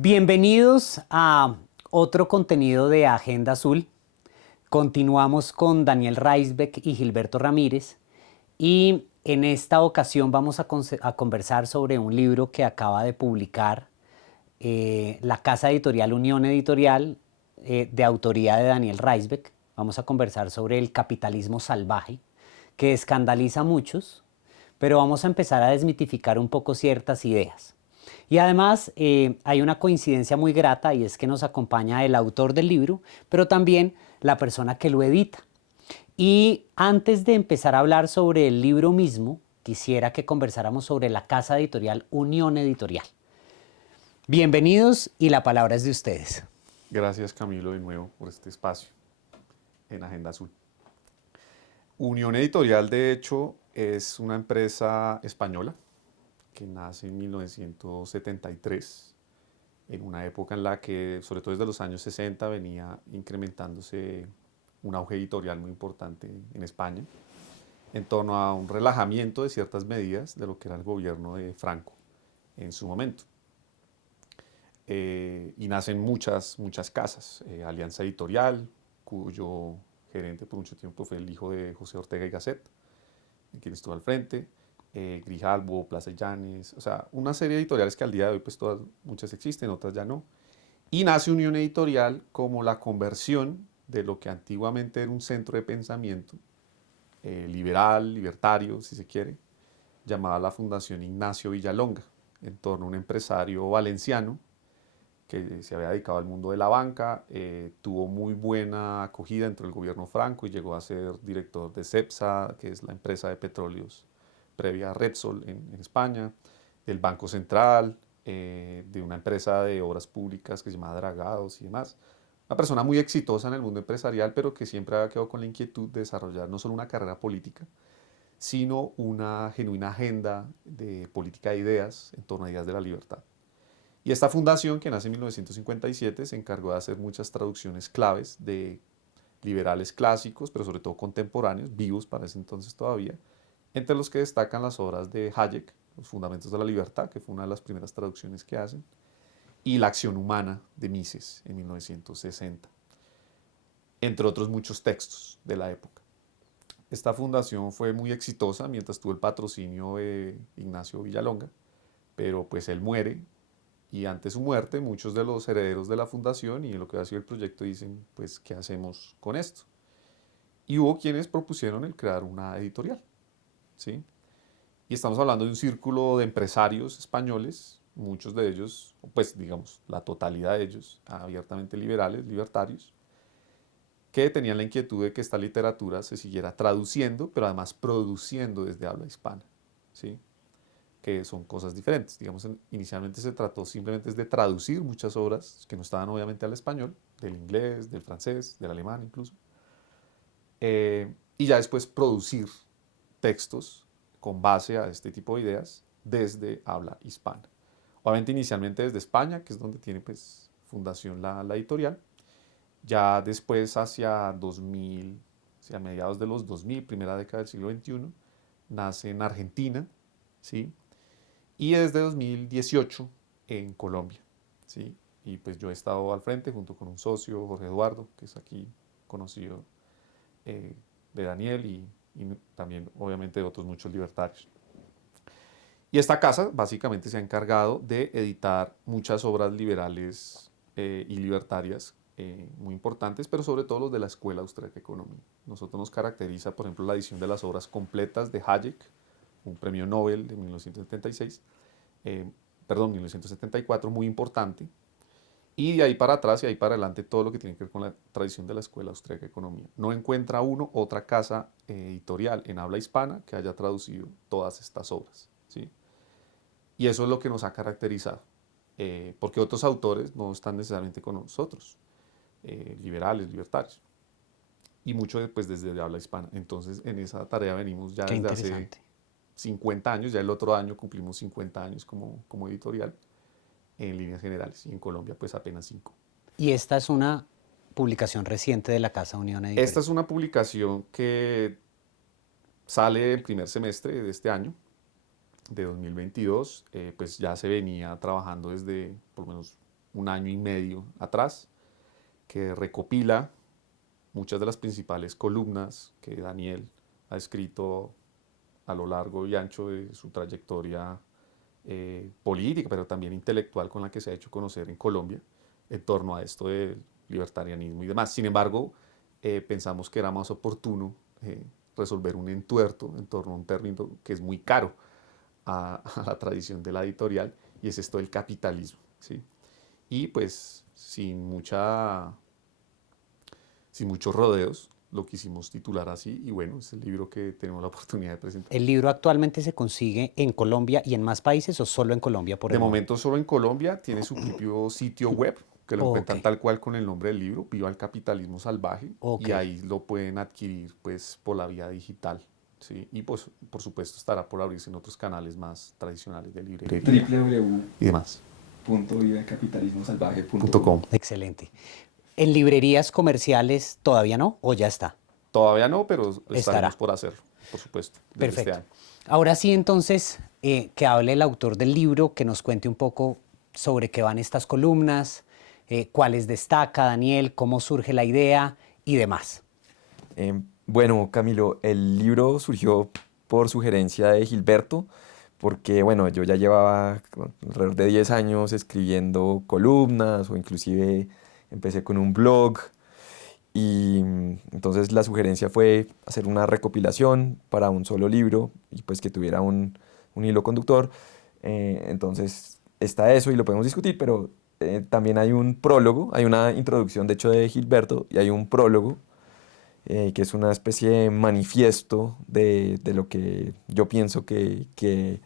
Bienvenidos a otro contenido de Agenda Azul. Continuamos con Daniel Reisbeck y Gilberto Ramírez y en esta ocasión vamos a conversar sobre un libro que acaba de publicar la casa editorial Unión Editorial, de autoría de Daniel Reisbeck. Vamos a conversar sobre el capitalismo salvaje, que escandaliza a muchos, pero vamos a empezar a desmitificar un poco ciertas ideas. Y además hay una coincidencia muy grata, y es que nos acompaña el autor del libro, pero también la persona que lo edita. Y antes de empezar a hablar sobre el libro mismo, quisiera que conversáramos sobre la casa editorial Unión Editorial. Bienvenidos y la palabra es de ustedes. Gracias, Camilo, de nuevo por este espacio en Agenda Azul. Unión Editorial, de hecho, es una empresa española que nace en 1973, en una época en la que, sobre todo desde los años 60, venía incrementándose un auge editorial muy importante en España, en torno a un relajamiento de ciertas medidas de lo que era el gobierno de Franco en su momento. Y nacen muchas casas. Alianza Editorial, cuyo gerente por mucho tiempo fue el hijo de José Ortega y Gasset, quien estuvo al frente. Grijalbo, Plaza Llanes, o sea, una serie de editoriales que al día de hoy pues muchas existen, otras ya no. Y nace Unión Editorial como la conversión de lo que antiguamente era un centro de pensamiento liberal, libertario, si se quiere, llamada la Fundación Ignacio Villalonga, en torno a un empresario valenciano que se había dedicado al mundo de la banca, tuvo muy buena acogida dentro del gobierno Franco y llegó a ser director de Cepsa, que es la empresa de petróleos previa a Repsol en España, del Banco Central, de una empresa de obras públicas que se llama Dragados y demás. Una persona muy exitosa en el mundo empresarial, pero que siempre había quedado con la inquietud de desarrollar no solo una carrera política, sino una genuina agenda de política de ideas en torno a ideas de la libertad. Y esta fundación, que nace en 1957, se encargó de hacer muchas traducciones claves de liberales clásicos, pero sobre todo contemporáneos, vivos para ese entonces todavía, entre los que destacan las obras de Hayek, Los Fundamentos de la Libertad, que fue una de las primeras traducciones que hacen, y La Acción Humana de Mises en 1960, entre otros muchos textos de la época. Esta fundación fue muy exitosa mientras tuvo el patrocinio de Ignacio Villalonga, pero pues él muere y ante su muerte muchos de los herederos de la fundación y de lo que ha sido el proyecto dicen, pues, ¿qué hacemos con esto? Y hubo quienes propusieron el crear una editorial, ¿sí? Y estamos hablando de un círculo de empresarios españoles, muchos de ellos, pues digamos, la totalidad de ellos, abiertamente liberales, libertarios, que tenían la inquietud de que esta literatura se siguiera traduciendo, pero además produciendo desde habla hispana, ¿sí? Que son cosas diferentes. Digamos, inicialmente se trató simplemente de traducir muchas obras que no estaban obviamente al español, del inglés, del francés, del alemán incluso, y ya después producir textos con base a este tipo de ideas desde habla hispana. Obviamente inicialmente desde España, que es donde tiene pues fundación la editorial, ya después hacia 2000, hacia mediados de los 2000, primera década del siglo XXI, nace en Argentina, ¿sí? Y desde 2018 en Colombia, ¿sí? Y pues yo he estado al frente junto con un socio, Jorge Eduardo, que es aquí conocido de Daniel y también obviamente de otros muchos libertarios. Y esta casa básicamente se ha encargado de editar muchas obras liberales y libertarias muy importantes, pero sobre todo los de la Escuela Austríaca de Economía. Nosotros nos caracteriza, por ejemplo, la edición de las obras completas de Hayek, un premio Nobel de 1976, perdón, 1974, muy importante. Y de ahí para atrás y ahí para adelante todo lo que tiene que ver con la tradición de la Escuela Austríaca de Economía. No encuentra uno otra casa editorial en habla hispana que haya traducido todas estas obras, ¿sí? Y eso es lo que nos ha caracterizado, porque otros autores no están necesariamente con nosotros, liberales, libertarios, y mucho pues, desde habla hispana. Entonces en esa tarea venimos ya Qué desde hace interesante. 50 años, ya el otro año cumplimos 50 años como editorial en líneas generales, y en Colombia pues apenas 5. Y esta es una publicación reciente de la casa Unión Esta Editorial. es una publicación que sale el primer semestre de este año, de 2022, pues ya se venía trabajando desde por lo menos un año y medio atrás, que recopila muchas de las principales columnas que Daniel ha escrito a lo largo y ancho de su trayectoria política, pero también intelectual con la que se ha hecho conocer en Colombia en torno a esto del libertarianismo y demás. Sin embargo, pensamos que era más oportuno resolver un entuerto en torno a un término que es muy caro a la tradición de la editorial, y es esto del capitalismo, ¿sí? Y pues sin muchos rodeos, lo quisimos titular así, y bueno, es el libro que tenemos la oportunidad de presentar. ¿El libro actualmente se consigue en Colombia y en más países o solo en Colombia por De el momento? momento solo en Colombia, tiene su propio sitio web, que lo Ok, encuentran tal cual con el nombre del libro, Viva el Capitalismo Salvaje, ok. y ahí lo pueden adquirir pues por la vía digital, ¿sí? Y pues por supuesto estará por abrirse en otros canales más tradicionales de librería y demás. www.vivacapitalismosalvaje.com. Excelente. ¿En librerías comerciales todavía no o ya está? Todavía no, pero estaremos Estará. por hacerlo, por supuesto, desde este Perfecto. año. Ahora sí, entonces, que hable el autor del libro, que nos cuente un poco sobre qué van estas columnas, cuáles destaca Daniel, cómo surge la idea y demás. Bueno, Camilo, el libro surgió por sugerencia de Gilberto, porque bueno, yo ya llevaba alrededor de 10 años escribiendo columnas o inclusive empecé con un blog y entonces la sugerencia fue hacer una recopilación para un solo libro y pues que tuviera un hilo conductor. Entonces está eso y lo podemos discutir, pero también hay un prólogo, hay una introducción de hecho de Gilberto y hay un prólogo que es una especie de manifiesto de lo que yo pienso que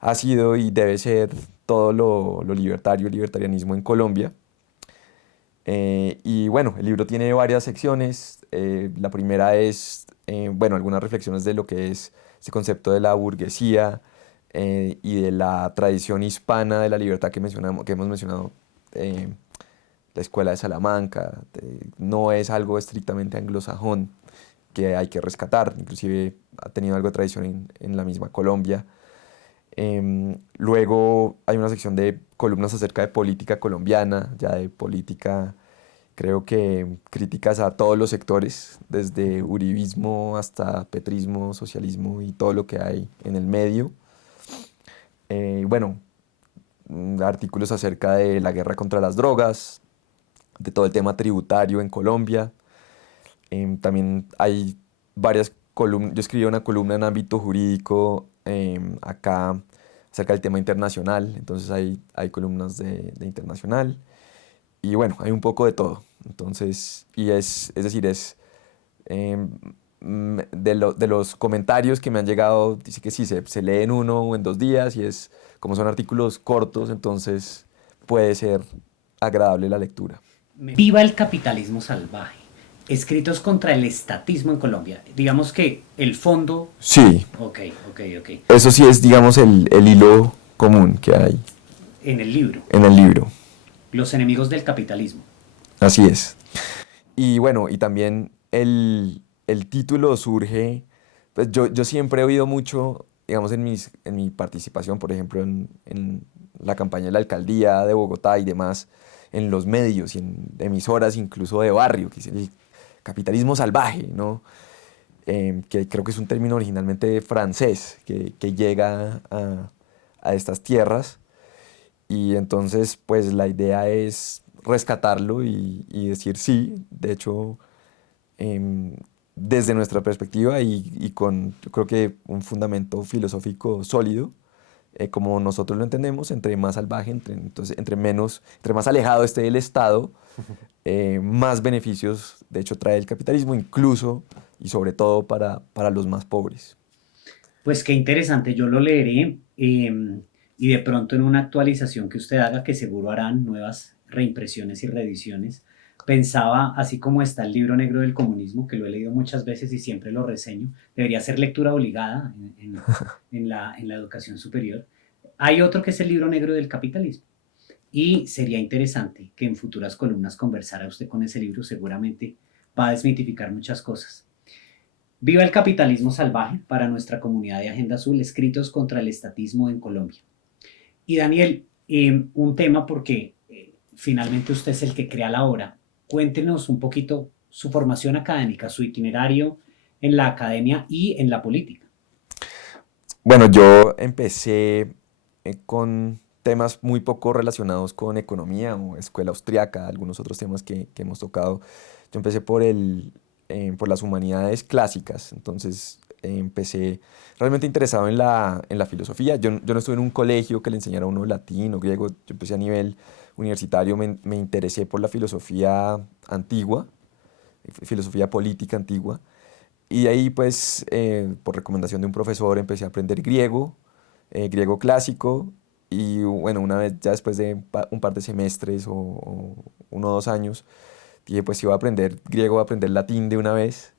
ha sido y debe ser todo lo libertario, el libertarianismo en Colombia. Y bueno, el libro tiene varias secciones. La primera es, bueno, algunas reflexiones de lo que es ese concepto de la burguesía y de la tradición hispana de la libertad que hemos mencionado. eh, la escuela de Salamanca, no es algo estrictamente anglosajón que hay que rescatar, inclusive ha tenido algo de tradición en la misma Colombia. Luego hay una sección de columnas acerca de política colombiana, ya de política, creo que críticas a todos los sectores, desde uribismo hasta petrismo, socialismo y todo lo que hay en el medio. Bueno, artículos acerca de la guerra contra las drogas, de todo el tema tributario en Colombia. También hay varias columnas, yo escribí una columna en ámbito jurídico acá acerca del tema internacional, entonces hay columnas de internacional y bueno, hay un poco de todo. Entonces, y es decir, em, de los comentarios que me han llegado, dice que sí, se lee en 1 o en 2 días y como son artículos cortos, entonces puede ser agradable la lectura. Viva el capitalismo salvaje. Escritos contra el estatismo en Colombia. Digamos que el fondo... Sí, Ok, ok, ok. eso sí es, digamos, el hilo común que hay En el libro. en el libro. Los enemigos del capitalismo. Así es. Y bueno, y también el título surge, pues yo siempre he oído mucho, digamos, en mi participación, por ejemplo, en la campaña de la alcaldía de Bogotá y demás, en los medios y en emisoras incluso de barrio, que es el capitalismo salvaje, ¿no? Que creo que es un término originalmente francés, que llega a estas tierras. Y entonces, pues la idea es rescatarlo y decir sí, de hecho, em, desde nuestra perspectiva y con, yo creo que un fundamento filosófico sólido, como nosotros lo entendemos, entre más salvaje, entonces, entre más alejado esté del Estado, más beneficios, de hecho, trae el capitalismo, incluso y sobre todo para los más pobres. Pues qué interesante, yo lo leeré y de pronto en una actualización que usted haga, que seguro harán nuevas reimpresiones y reediciones, pensaba, así como está el libro negro del comunismo, que lo he leído muchas veces y siempre lo reseño, debería ser lectura obligada en la educación superior. Hay otro que es el libro negro del capitalismo y sería interesante que en futuras columnas conversara usted con ese libro, seguramente va a desmitificar muchas cosas. Viva el capitalismo salvaje para nuestra comunidad de Agenda Azul, escritos contra el estatismo en Colombia. Y Daniel, un tema porque finalmente usted es el que crea la obra. Cuéntenos un poquito su formación académica, su itinerario en la academia y en la política. Bueno, yo empecé con temas muy poco relacionados con economía o escuela austriaca, algunos otros temas que hemos tocado. Yo empecé por las humanidades clásicas, entonces empecé realmente interesado en la filosofía. Yo no estuve en un colegio que le enseñara a uno latín o griego, yo empecé a nivel universitario, me interesé por la filosofía antigua, filosofía política antigua. Y de ahí, pues, por recomendación de un profesor, empecé a aprender griego, griego clásico. Y bueno, una vez, ya después de un par de semestres o 1 o 2 años, dije, pues, si voy a aprender griego, voy a aprender latín de una vez.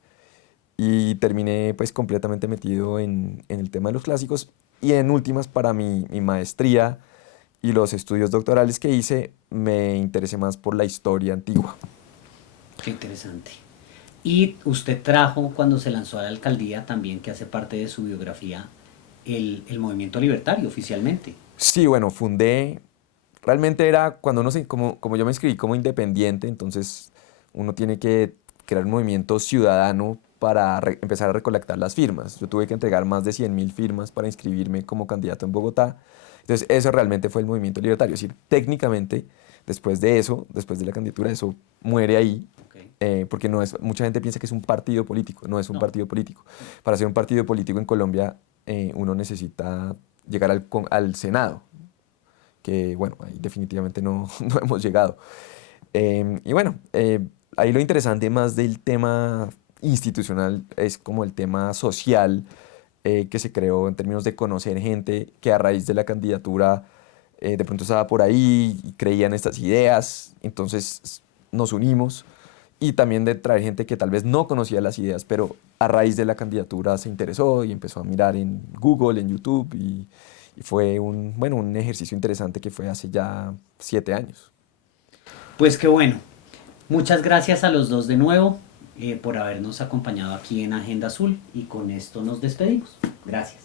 Y terminé, pues, completamente metido en el tema de los clásicos. Y en últimas, para mi maestría y los estudios doctorales que hice, me interesé más por la historia antigua. Qué interesante. Y usted trajo, cuando se lanzó a la alcaldía, también que hace parte de su biografía, el movimiento libertario oficialmente. Sí, bueno, realmente era cuando como yo me inscribí como independiente, entonces uno tiene que crear un movimiento ciudadano para empezar a recolectar las firmas. Yo tuve que entregar más de 100.000 firmas para inscribirme como candidato en Bogotá. Entonces eso realmente fue el movimiento libertario. Es decir, técnicamente, después de eso, después de la candidatura, eso muere ahí, Okay. porque mucha gente piensa que es un partido político, no es un No. partido político. Para ser un partido político en Colombia, uno necesita llegar al Senado, que bueno, ahí definitivamente no, no hemos llegado. Y bueno, ahí lo interesante más del tema institucional es como el tema social que se creó en términos de conocer gente que a raíz de la candidatura de pronto estaba por ahí y creía en estas ideas, entonces nos unimos y también de traer gente que tal vez no conocía las ideas, pero a raíz de la candidatura se interesó y empezó a mirar en Google, en YouTube y fue un ejercicio interesante que fue hace ya 7 años. Pues qué bueno. Muchas gracias a los dos de nuevo por habernos acompañado aquí en Agenda Azul y con esto nos despedimos. Gracias.